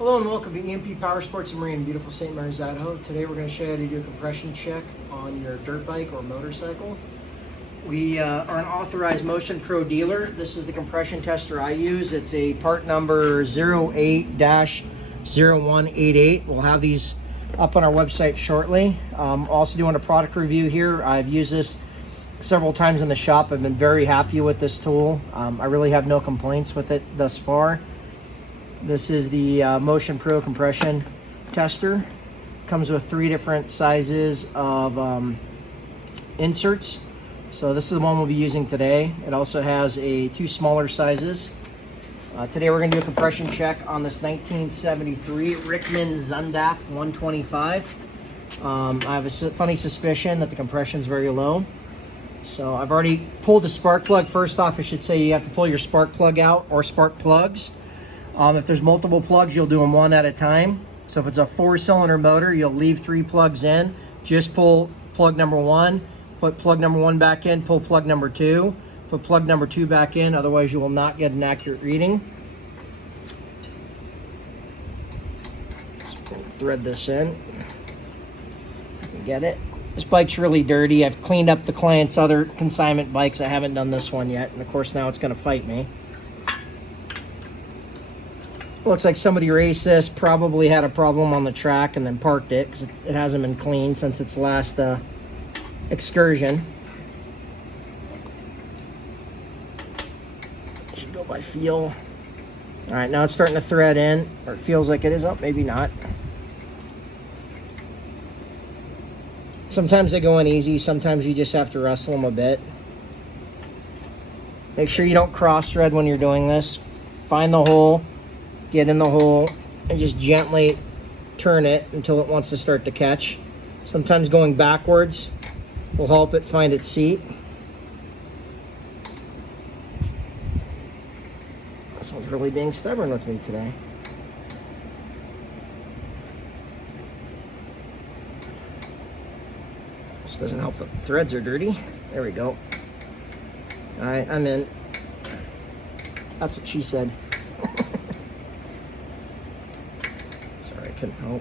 Hello and welcome to EMP Power Sports and Marine in beautiful St. Mary's, Idaho. Today we're going to show you how to do a compression check on your dirt bike or motorcycle. We are an authorized Motion Pro dealer. This is the compression tester I use. It's a part number 08-0188. We'll have these up on our website shortly. Also doing a product review here. I've used this several times in the shop. I've been very happy with this tool. I really have no complaints with it thus far. This is the Motion Pro compression tester. Comes with 3 different sizes of inserts. So this is the one we'll be using today. It also has 2 smaller sizes. Today we're going to do a compression check on this 1973 Rickman Zundap 125. I have a funny suspicion that the compression is very low. So I've already pulled the spark plug. First off, I should say you have to pull your spark plug out, or spark plugs. If there's multiple plugs, you'll do them one at a time. So if it's a 4-cylinder motor, you'll leave 3 plugs in. Just pull plug number 1, put plug number 1 back in, pull plug number 2, put plug number 2 back in, otherwise you will not get an accurate reading. Just gonna thread this in. Get it? This bike's really dirty. I've cleaned up the client's other consignment bikes. I haven't done this one yet, and of course now it's gonna fight me. Looks like somebody raced this, probably had a problem on the track and then parked it because it hasn't been cleaned since its last excursion. Should go by feel. All right, now it's starting to thread in, or it feels like it is. Oh, maybe not. Sometimes they go in easy, sometimes you just have to wrestle them a bit. Make sure you don't cross thread when you're doing this. Find the hole. Get in the hole and just gently turn it until it wants to start to catch. Sometimes going backwards will help it find its seat. This one's really being stubborn with me today. This doesn't help, the threads are dirty. There we go. All right, I'm in. That's what she said. Couldn't help.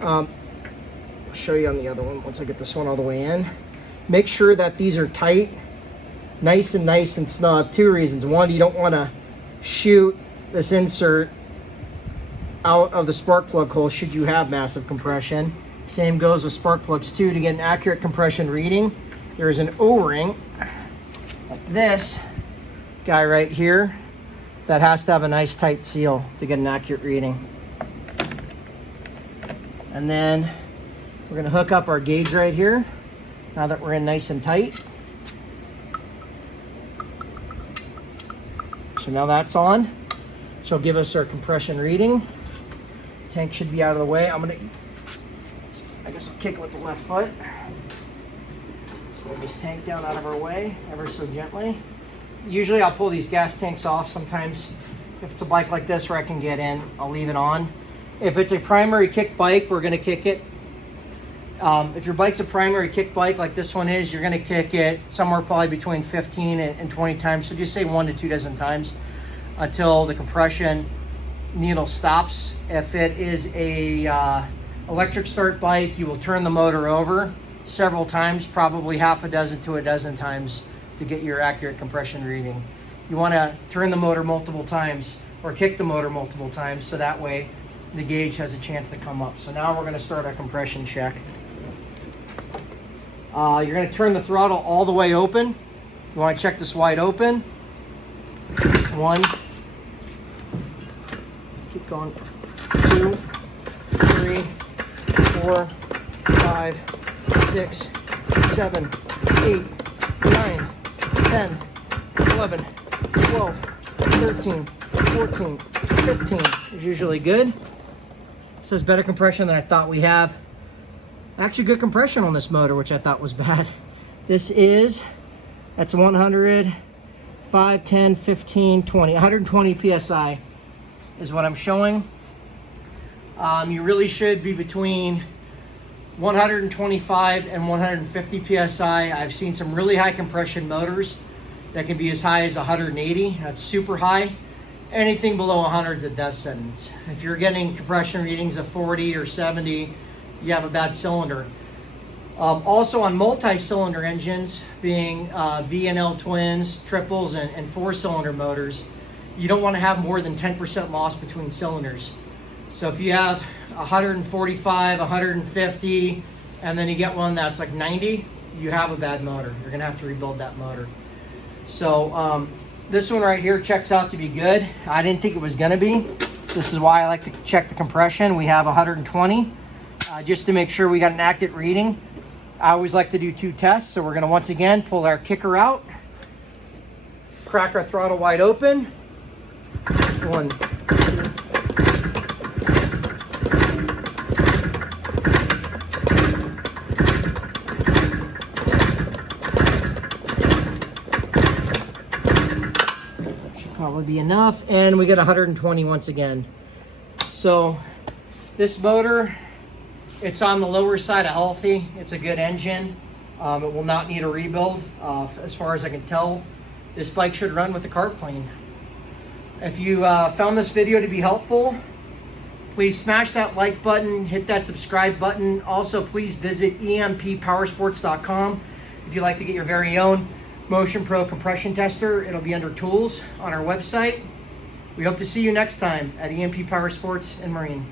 I'll show you on the other one once I get this one all the way in. Make sure that these are tight, nice and snug. 2 reasons. One, you don't want to shoot this insert out of the spark plug hole should you have massive compression. Same goes with spark plugs too. To get an accurate compression reading, there is an O-ring like this guy right here that has to have a nice tight seal to get an accurate reading. And then we're going to hook up our gauge right here now that we're in nice and tight. So now that's on. So it'll give us our compression reading. Tank should be out of the way. I guess I'll kick it with the left foot. Just move this tank down out of our way ever so gently. Usually I'll pull these gas tanks off. Sometimes if it's a bike like this where I can get in, I'll leave it on. If it's a primary kick bike, we're going to kick it. If your bike's a primary kick bike like this one is, you're going to kick it somewhere probably between 15 and 20 times. So just say 1 to 2 dozen times until the compression needle stops. If it is a electric start bike, you will turn the motor over several times, probably half a dozen to a dozen times, to get your accurate compression reading. You want to turn the motor multiple times or kick the motor multiple times so that way the gauge has a chance to come up. So now we're going to start our compression check. You're going to turn the throttle all the way open. You want to check this wide open. 1. Keep going. 2, 3, 4, 5, 6, 7, 8, 9, 10, 11, 12, 13, 14, 15 is usually good. This is better compression than I thought we have. Actually good compression on this motor, which I thought was bad. That's 100, 5, 10, 15, 20, 120 PSI is what I'm showing. You really should be between 125 and 150 PSI. I've seen some really high compression motors that can be as high as 180. That's super high. Anything below 100 is a death sentence. If you're getting compression readings of 40 or 70, you have a bad cylinder. Also on multi-cylinder engines, being V&L twins, triples, and four-cylinder motors, you don't want to have more than 10% loss between cylinders. So if you have 145, 150, and then you get one that's like 90, you have a bad motor. You're going to have to rebuild that motor. So this one right here checks out to be good. I didn't think it was going to be. This is why I like to check the compression. We have 120 just to make sure we got an accurate reading. I always like to do 2 tests. So we're going to once again pull our kicker out, crack our throttle wide open. 1, 2. Probably be enough, and we get 120 once again. So this motor, it's on the lower side of healthy. It's a good engine. It will not need a rebuild. As far as I can tell, this bike should run with the carb clean. If you found this video to be helpful, please smash that like button, hit that subscribe button. Also, please visit emppowersports.com if you'd like to get your very own Motion Pro compression tester. It'll be under tools on our website. We hope to see you next time at EMP Power Sports and Marine.